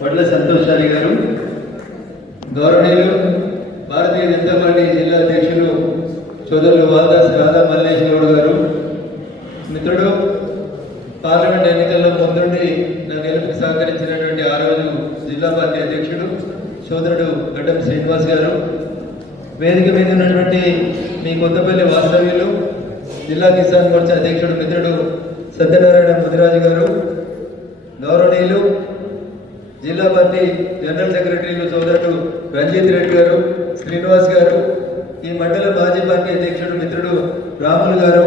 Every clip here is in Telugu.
వడ్ల సంతోషాలి గారు, గౌరవనీయులు భారతీయ జనతా పార్టీ జిల్లా అధ్యక్షులు సోదరులు వాల్దాస్ రాధా మల్లేష్ గౌడ్ గారు, మిత్రుడు పార్లమెంట్ ఎన్నికల్లో ముందుండి నా గెలుపుకు సహకరించినటువంటి ఆ రోజు జిల్లా పార్టీ అధ్యక్షుడు సోదరుడు గడ్డం శ్రీనివాస్ గారు, వేదిక మీద ఉన్నటువంటి మీ కొత్తపల్లి వాస్తవ్యులు జిల్లా కిసాన్ మోర్చా అధ్యక్షుడు మిత్రుడు సత్యనారాయణ ముదిరాజు గారు, గౌరవనీయులు జిల్లా పార్టీ జనరల్ సెక్రటరీలు సోదరుడు రంజిత్ రెడ్డి గారు, శ్రీనివాస్ గారు, ఈ మండల మాజీ పార్టీ అధ్యక్షుడు మిత్రుడు రాములు గారు,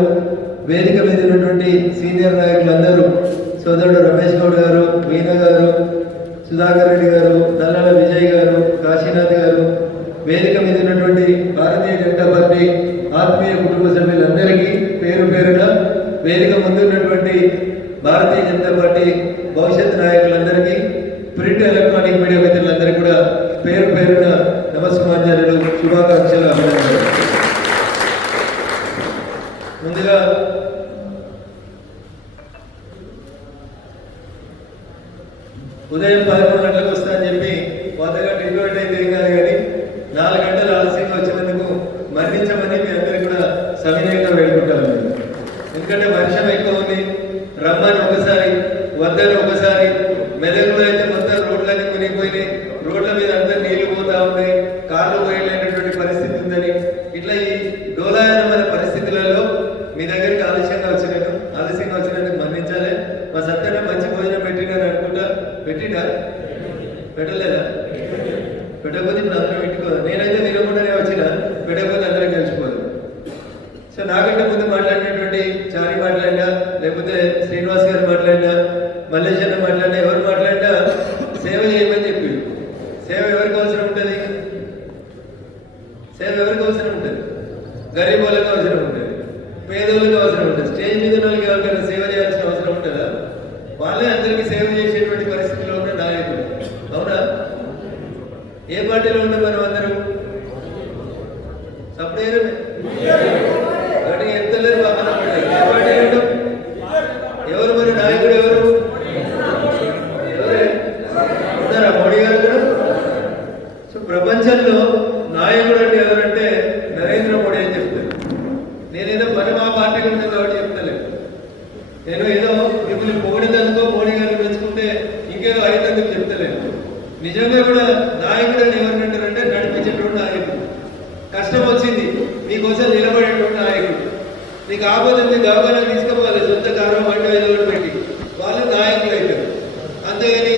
వేదిక మీద ఉన్నటువంటి సీనియర్ నాయకులందరూ సోదరుడు రమేష్ గౌడ్ గారు, మీనా గారు, సుధాకర్ రెడ్డి గారు, నల్లల విజయ్ గారు, కాశీనాథ్ గారు, వేదిక మీద ఉన్నటువంటి భారతీయ జనతా పార్టీ ఆత్మీయ కుటుంబ సభ్యులందరికీ పేరు పేరున, వేదిక ముందు ఉన్నటువంటి భారతీయ జనతా పార్టీ భవిష్యత్ నాయకులందరికీ, ప్రింట్ ఎలక్ట్రానిక్ మీడియా మిత్రులందరికీ కూడా పేరు పేరున నమస్కారాలు, శుభాకాంక్షలు, అభినందనలు. ముందుగా ఉదయం 11 గంటలకు వస్తా అని చెప్పి 100 గంటలు ఇన్వైట్ అయితే కాదు, కానీ 4 గంటలు ఆలస్యంగా వచ్చినందుకు మరణించమని మీ అందరికీ కూడా సవినయంగా వేడుకుంటాను. ఎందుకంటే వర్షం ఎక్కువ ఉంది, రమ్మని ఒకసారి, వద్దని ఒకసారి, మెదడులో అయితే మొత్తం రోడ్లన్నీ మునిగిపోయినాయి, రోడ్ల మీద అందరు నీళ్లు పోతా ఉన్నాయి, కార్లు పోయలేనటువంటి పరిస్థితి ఉందని, ఇట్లా ఈ డోలాయనమైన పరిస్థితులలో మీ దగ్గరికి ఆలస్యంగా వచ్చినందుకు మన్నించాలి. మా సత్యన మంచి భోజనం పెట్టినారు అనుకుంటా, పెట్టినా పెట్టలేదా? పెట్టకపోతే ఇప్పుడు అందరం పెట్టుకోదు. నేనైతే తినకుండానే వచ్చిన, పెట్టకపోతే అందరం కలిసిపోదు. సో నాకంటే ముందు మాట్లాడినటువంటి చారి మాట్లాడినా, లేకపోతే శ్రీనివాస్ గారు మాట్లాడినా, మల్లేష్ అన్న మాట్లాడినా, ఎవరు మాట్లాడినా సేవ చేయమని చెప్పి, సేవ ఎవరికి అవసరం ఉంటుంది? సేవ ఎవరికి అవసరం ఉంటుంది? గరీబ్ వాళ్ళకి అవసరం ఉంటుంది, పేదోళ్ళకి అవసరం ఉంటుంది. స్టేజ్ మీద వాళ్ళకి ఎవరికైనా సేవ చేయాల్సిన అవసరం ఉంటుందా? వాళ్ళే అందరికీ సేవ చేసేటువంటి పరిస్థితిలో ఉన్న నాయకులు. అవునా? ఏ పార్టీలో ఉన్నాం మనం అందరం? సపరేట్ వాటికి ఎంతలేరు పక్కన పడ్డాయి. ఏ పార్టీలో ఉంటాం? ఎవరు మన నాయకుడు? ఎవరు ఉన్నారా? మోడీ గారు కూడా. సో ప్రపంచంలో నాయకుడు అంటే ఎవరంటే నరేంద్ర మోడీ అని చెప్తారు. నేనేదో మనం ఆ పార్టీలో ఉన్నాం కాబట్టి చెప్తలేదు. నేను ఏదో మిమ్మల్ని పొగిడినందుకో, మోడీ గారిని మెచ్చుకుంటే ఇంకేదో అయినందుకు చెప్తలేదు. నిజంగా కూడా నాయకుడు అని ఎవరినంటారంటే నడిపించేటువంటి నాయకుడు, కష్టం వచ్చింది మీకోసం నిలబడేటువంటి నాయకుడు, నీకు ఆపదండి దవాఖాన